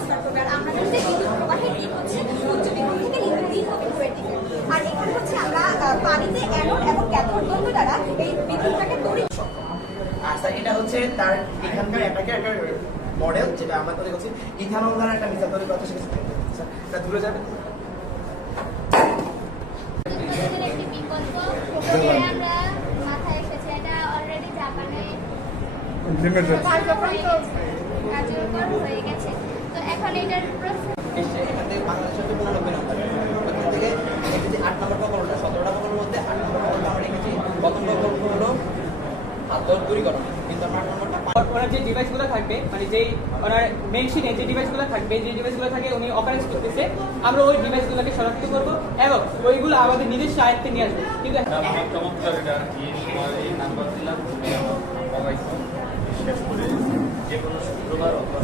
Transfer করবে। আর আমরা হচ্ছে বিদ্যুৎ প্রবাহের দিক হচ্ছে উচ্চ বিভব থেকে নিম্নের দিকে। আর এখানে হচ্ছে আমরা পানিতে অ্যানোড এবং ক্যাথোড দ্বন্দ্ব দ্বারা এই বিদ্যুৎটাকে তড়িৎ। আর স্যার এটা হচ্ছে তার এখানকার একটা মডেল, যেটা আমরা তৈরি করছি ইথানল দ্বারা একটা মিশ্রণ তৈরি করতে শিখেছি। স্যার এটা দূরে যাবে। একটি বিকল্প আমরা মাথায় এসেছে, এটা অলরেডি জাপানে কার্যকর হয়ে গেছে। তো এখন এটার এখান থেকে বাংলাদেশের 99 নম্বর, ওখান থেকে রেখেছি 8 নম্বর প্রকল্পটা, 17টা প্রকল্পের মধ্যে 8 নম্বর প্রকল্পটা আমরা রেখেছি। প্রথম প্রকল্প হলো আদর দূরীকরণ, কিন্তু আমরা 8 নম্বরটা ওনার যে ডিভাইসগুলো থাকবে, মানে যেই ওনার মেশিনে যে ডিভাইসগুলো থাকবে, যে ডিভাইসগুলো থাকে উনি অপারেট করতেছে, আমরা ওই ডিভাইসগুলোকে শনাক্ত করবো এবং ওইগুলো আমাদের নিজস্ব আয়ত্তে নিয়ে আসবো। কিন্তু চমৎকার এটা এই নাম্বার দিলাম, শেষ করে যে কোনো শুক্রবার অথবা